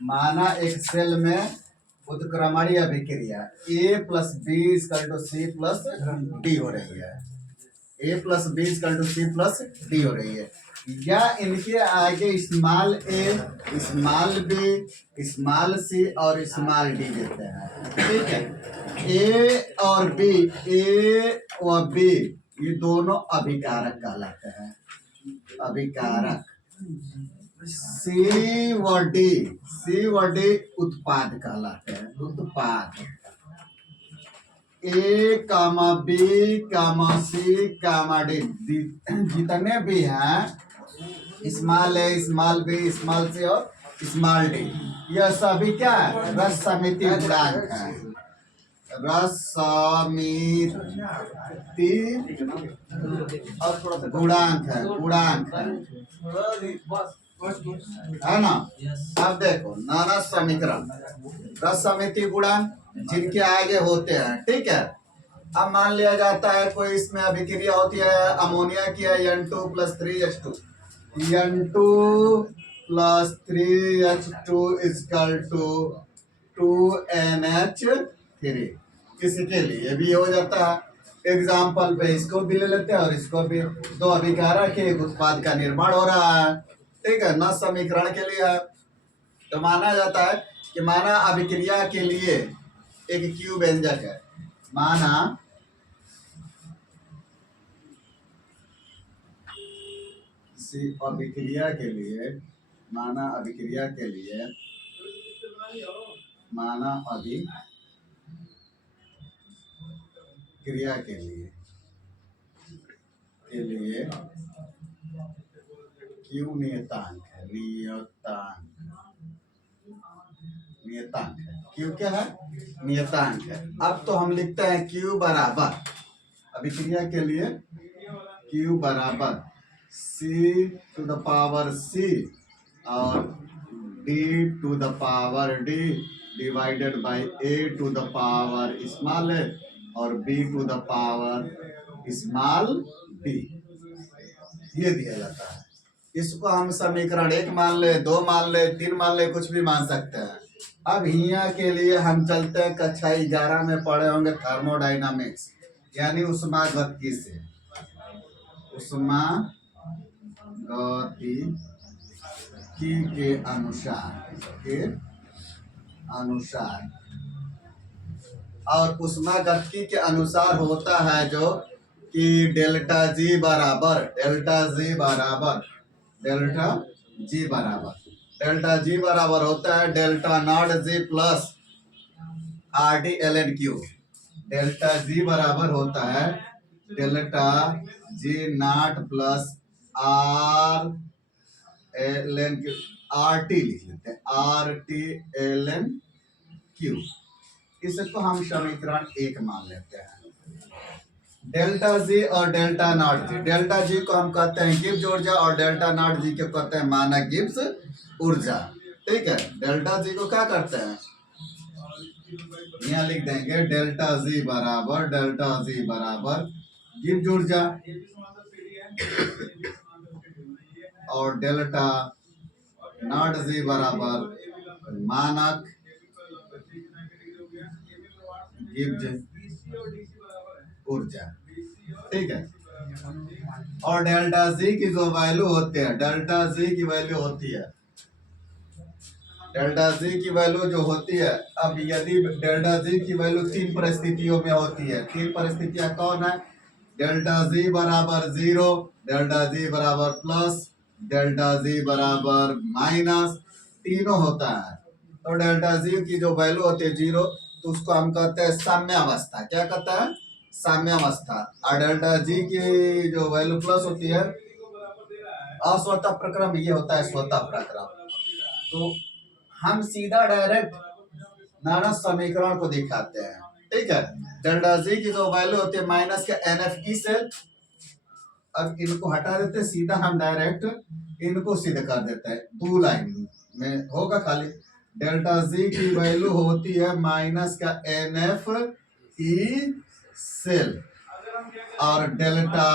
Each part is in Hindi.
माना एक सेल में उत्क्रमणीय अभिक्रिया A plus B equal to C plus D हो रही है। A plus B equal to C plus D हो रही है, या इनके आगे small a, small B, small C और स्मॉल डी देते हैं। ठीक है, ए और बी, ए और बी ये दोनों अभिकारक कहलाते हैं। अभिकारक सी व डी उत्पाद कहलाते हैं। उत्पाद ए कामा बी कामा सी कामा डी जितने भी हैं, स्मॉल ए स्मॉल बी स्मॉल सी और स्मॉल डी, यह सभी क्या है? रस समिति गुणांक है। रस समिति गुणांक है। गुणांक है ना। अब देखो नाना समीकरण रस समिति गुणांक जिनके आगे होते हैं। ठीक है, अब मान लिया जाता है कोई इसमें अभिक्रिया होती है अमोनिया की है N2 plus 3H2, N2 plus 3H2 equal to 2NH3। किसके लिए भी हो जाता है। एग्जाम्पल पे इसको भी ले लेते हैं और इसको भी। दो अभिकारक के एक उत्पाद का निर्माण हो रहा है। ठीक है, न समीकरण के लिए है तो माना जाता है कि माना अभिक्रिया के लिए एक क्यू व्यंजक है। माना किसी अभिक्रिया के लिए, माना अभिक्रिया के लिए, माना अभिक्रिया के लिए क्यू नियतांक है। नियतांक है। क्यू क्या है? नियतांक है। अब तो हम लिखते हैं क्यू बराबर अभिक्रिया के लिए क्यू बराबर C to the power C और D to the power D divided by A to the power small A और B to the power small B. ये दिया जाता है। इसको हम समीकरण 1 मान ले, 2 मान ले, 3 मान ले, कुछ भी मान सकते हैं। अब यहाँ के लिए हम चलते हैं कक्षा 11 में पढ़े होंगे थर्मोडायनामिक्स, यानी उष्मागतिकी से। उष्मागतिकी के अनुसार और उष्मागतिकी के अनुसार होता है जो कि डेल्टा जी बराबर होता है delta naught G plus R D L N Q. Delta G बराबर होता है delta G naught plus R L N Q, R T लिख लेते हैं, R T L N Q. इसको हम समीकरण 1 मान लेते हैं। डेल्टा जी और delta naught G, delta G को हम कहते हैं गिब्स ऊर्जा और डेल्टा नॉट जी को कहते हैं मानक गिब्स ऊर्जा। ठीक है, डेल्टा जी को क्या करते हैं, यहाँ लिख देंगे डेल्टा जी बराबर गिब्स ऊर्जा और डेल्टा नॉट जी बराबर मानक गिब्स ऊर्जा। ठीक है, और डेल्टा जी की जो वैल्यू होती है, डेल्टा जी की वैल्यू होती है, डेल्टा जी की वैल्यू जो होती है, अब यदि डेल्टा जी की वैल्यू 3 परिस्थितियों में होती है। 3 परिस्थितियां कौन है? डेल्टा जी बराबर 0, डेल्टा जी बराबर प्लस, डेल्टा जी बराबर माइनस, तीनों होता है। तो डेल्टा जी की जो वैल्यू होती है 0, तो उसको हम कहते हैं साम्यावस्था। क्या कहता है? साम्यावस्था। और डेल्टा जी की जो वैल्यू प्लस होती है अस्वतः प्रक्रम, ये होता है स्वतः प्रक्रम। तो हम सीधा डायरेक्ट नाना समीकरण को दिखाते हैं। ठीक है, डेल्टा जी की जो वैल्यू होती है माइनस के NFE से, अब इनको हटा देते, सीधा हम डायरेक्ट इनको सिद्ध कर देते हैं। 2 लाइन में होगा खाली। डेल्टा जी की वैल्यू होती है माइनस का NFE सेल और डेल्टा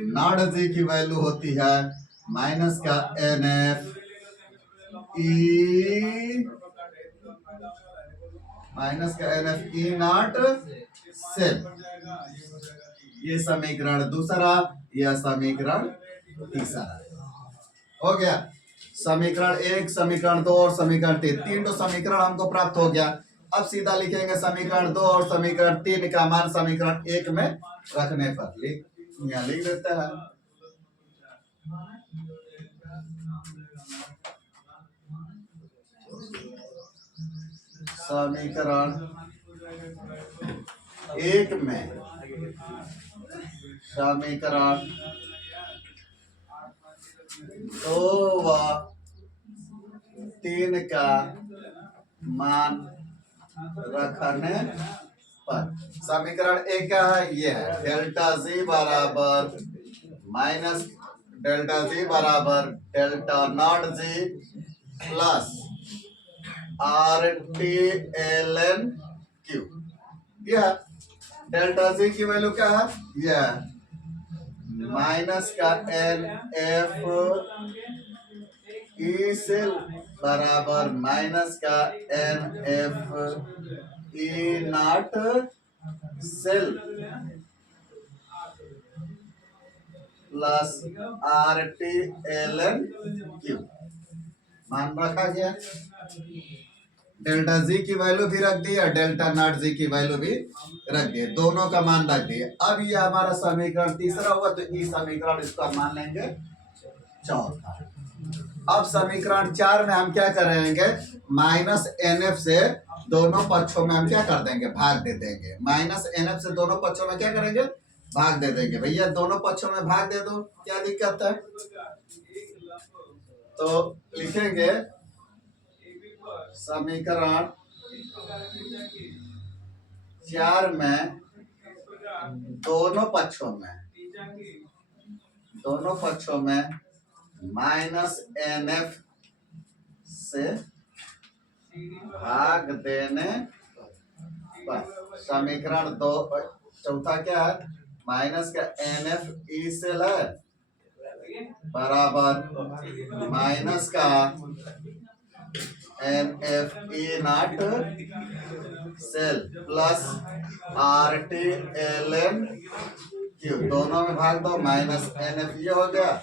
नॉट जी की वैल्यू होती है माइनस का NF ई माइनस का N F E naught cell. ये समीकरण दूसरा, यह समीकरण तीसरा हो गया। समीकरण एक, समीकरण दो और समीकरण तीन, तीन तो समीकरण हमको प्राप्त हो गया। अब सीधा लिखेंगे समीकरण दो और समीकरण तीन का मान समीकरण एक में रखने पर यहाँ लिख देते हैं। समीकरण एक में समीकरण दो व तीन का मान रखने पर समीकरण एक का है ये है डेल्टा जी बराबर माइनस डेल्टा जी बराबर delta naught G plus R T L N Q. यह डेल्टा जी की वैल्यू क्या है, यह माइनस का एन एफ ई सेल बराबर माइनस का N F E naught cell plus R T L N Q मान रखा गया। डेल्टा जी की वैल्यू भी रख दी और डेल्टा नॉट जी की वैल्यू भी रख दिए, दोनों का मान रख दिए। अब ये हमारा समीकरण तीसरा हुआ, तो इस समीकरण इसका मान लेंगे चौथा। अब समीकरण चार में हम क्या करेंगे, माइनस एन एफ से दोनों पक्षों में हम क्या कर देंगे, भाग दे देंगे। माइनस एन एफ से दोनों पक्षों में क्या करेंगे, भाग दे देंगे। भैया दोनों पक्षों में भाग दे दो, क्या दिक्कत है। तो लिखेंगे समीकरण चार में दोनों पक्षों में माइनस एन एफ से भाग देने पर समीकरण दो चौथा क्या है, माइनस का एन एफ ई सेल है बराबर माइनस का N F E naught cell plus R T L N Q, दोनों में भाग दो। माइनस एन एफ ये हो गया,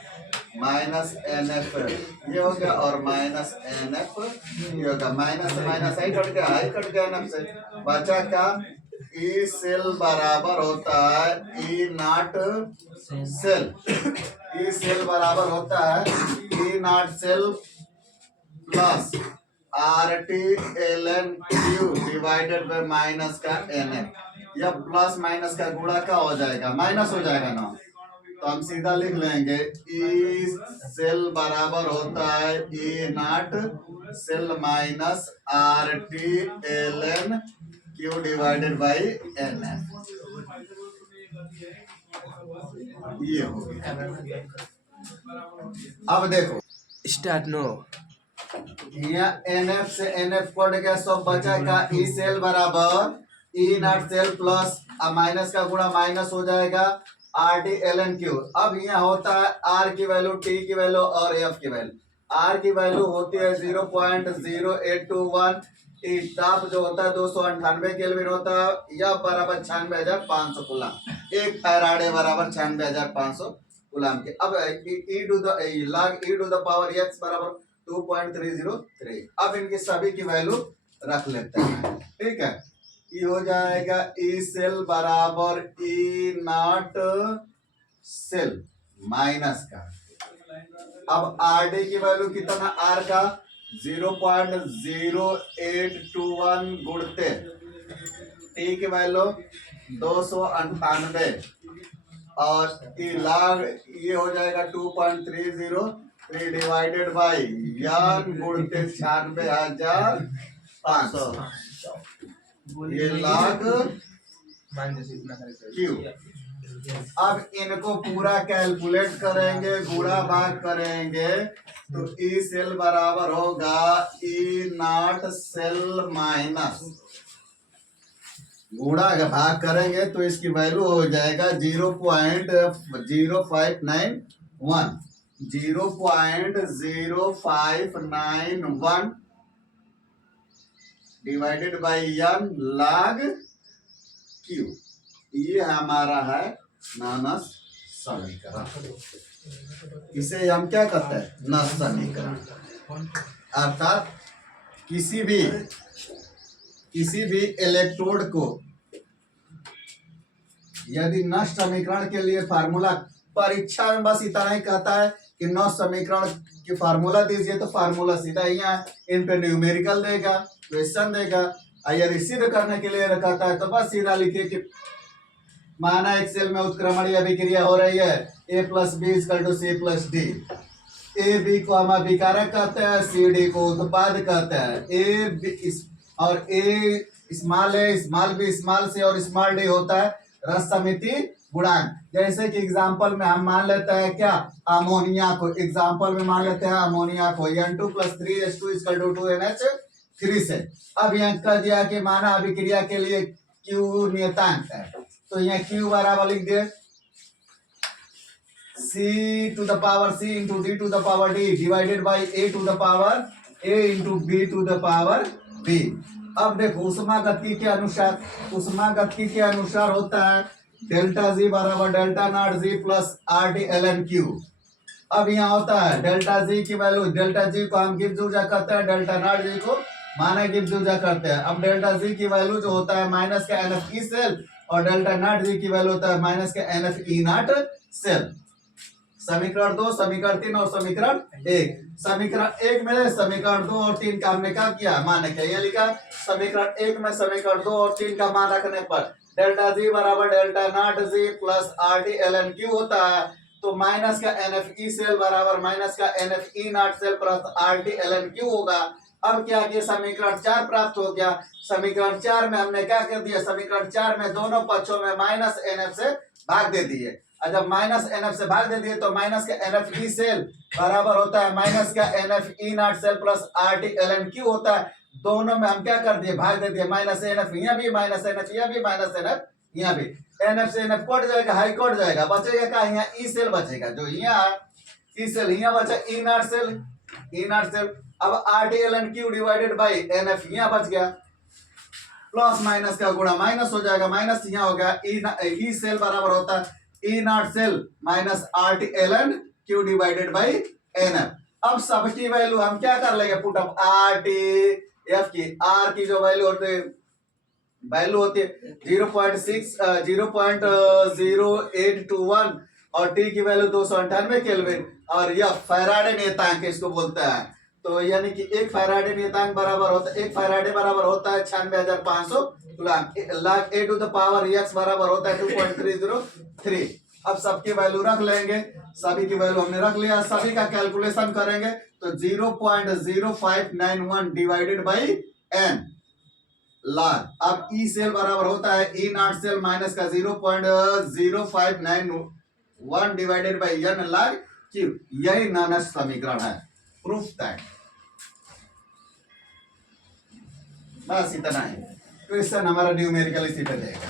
माइनस एन एफ ये हो गया और माइनस एन एफ ये हो गया। माइनस से माइनस आई कट गया, आई कट गया एन एफ से, बचा का ई सेल बराबर होता है E naught cell. E cell बराबर होता है E naught cell plus R T L N Q divided by minus का एन एफ। यह प्लस माइनस का गुणा का हो जाएगा, माइनस हो जाएगा ना, तो हम सीधा लिख लेंगे ई सेल बराबर होता है E naught cell minus R T L N Q divided by N F. ये हो गया। अब देखो स्टार्ट नो, यहाँ एन एफ से एन एफ कट गया, सब बचा का ई सेल बराबर E naught cell plus minus का गुणा माइनस हो जाएगा R T L N Q. अब यहाँ होता है आर की वैल्यू, टी की वैल्यू और एफ की वैल्यू। आर की वैल्यू होती है 0.0821, टी ताप जो होता है 298 केल्विन होता है, यह बराबर 96,500 कूलम। एक फैराडे बराबर 96,500 कूलम के। अब E to the log e to the power x बराबर 2.303। अब इनकी सभी की वैल्यू रख लेते हैं, ठीक है। ये हो जाएगा ई सेल बराबर ई नॉट सेल माइनस का, अब आर डी की वैल्यू कितना, आर का 0.0821 गुणते टी की वैल्यू 298 और लॉग ये हो जाएगा 2.303 डिवाइडेड बाई यन गुणते 96,500, ये लॉग क्यू। अब इनको पूरा कैलकुलेट करेंगे, गुणा भाग करेंगे, तो ई सेल बराबर होगा ई नॉट सेल माइनस, गुणा भाग करेंगे तो इसकी वैल्यू हो जाएगा 0.0591 0.0591 divided by n log q। ये हमारा है नानस समीकरण। इसे हम क्या कहते हैं? नस समीकरण। अर्थात किसी भी इलेक्ट्रोड को यदि नष्ट समीकरण के लिए फार्मूला, परीक्षा में बस इतना ही कहता है कि नष्ट समीकरण की फार्मूला दीजिए, तो फार्मूला सीधा यहाँ इन पे न्यूमेरिकल देगा, क्वेश्चन देगा। यदि सिद्ध करने के लिए कहता है तो बस सीधा लिखिए कि माना एक सेल में उत्क्रमणीय अभिक्रिया हो रही है, a plus B equal to C plus D. A B को हम अभिकारक कहते हैं, सी डी को उत्पाद कहते हैं। ए बी और ए स्मॉल है, स्मॉल बी स्मॉल सी और स्मॉल डी होता है रस समिति गुणांक। जैसे कि एग्जाम्पल में हम मान लेते हैं क्या, अमोनिया को। एग्जाम्पल में मान लेते हैं अमोनिया को N2 + 3H2 = 2NH3 से। अब यहाँ कह दिया कि माना अभिक्रिया के लिए Q नियतांक है, तो यहाँ Q बराबर लिख दिए C to the power C into D to the power D divided by A to the power A into B to the power B। अब देखो उष्मा गति के अनुसार होता है डेल्टा G बराबर delta naught G plus RT ln Q। अब यहाँ होता है डेल्टा G की वैल्यू, डेल्टा G को हम गिब्स ऊर्जा कहते हैं, डेल्टा नॉट G को माना गिब्स ऊर्जा करते हैं। अब डेल्टा G की वैल्यू जो होता है माइनस का NFE सेल और डेल्टा नॉट G की वैल्यू होता है माइनस का NFE नॉट सेल। समीकरण 2, समीकरण 3 और समीकरण 1। समीकरण 1 में समीकरण 2 और 3 का हमने क्या किया, मान के ये लिखा। समीकरण 1 में समीकरण 2 और 3 का मान रखने पर डेल्टा G बराबर delta naught G plus RT ln Q होता है, तो माइनस का NFE सेल बराबर माइनस का NFE naught cell plus RT ln Q होगा। अब क्या किया, समीकरण 4 प्राप्त हो गया। समीकरण 4 में हमने क्या कर दिया, समीकरण 4 में दोनों पक्षों में माइनस NF से भाग दे दिए। जब माइनस NF से भाग दे दिए तो माइनस का NFE सेल बराबर होता है माइनस का NFE naught cell plus RT ln Q होता है। दोनों में हम क्या कर दिए, भाग दे दिए। माइनस NF यहाँ भी, माइनस NF यहाँ भी, माइनस NF यहाँ भी। NF से NF कट जाएगा, हाई कट जाएगा, बचेगा क्या, यहाँ E सेल बचेगा। जो यहाँ E सेल यहाँ बचा E नॉट सेल। अब RT ln Q divided by NF यहाँ बच गया, प्लस माइनस का गुणा माइनस हो जाएगा, माइनस यहाँ हो गया। E सेल बराबर होता है E naught cell minus RT ln Q divided by NF। अब सबकी वैल्यू हम क्या कर लेंगे, पुट अप RT F की, R की जो वैल्यू होती है 0.0821 और T की वैल्यू 298 केल्विन और यह फैराडे नियतांक इसको बोलते हैं। तो यानी कि एक फैराडे नियतांक बराबर होता है, एक फैराडे बराबर होता है 96,500 coulomb. log A to the power x बराबर होता है 2.303। अब सबकी वैल्यू रख लेंगे, सभी की वैल्यू हमने रख लिया। सभी का कैलकुलेशन करेंगे तो 0.0591 डिवाइडेड बाई n log। अब E सेल बराबर होता है E नॉट सेल माइनस का 0.0591 divided by n log Q। यही नानस समीकरण है। प्रूफ दैट, बस इतना ही। क्वेश्चन हमारा न्यूमेरिकल इसी पे देगा।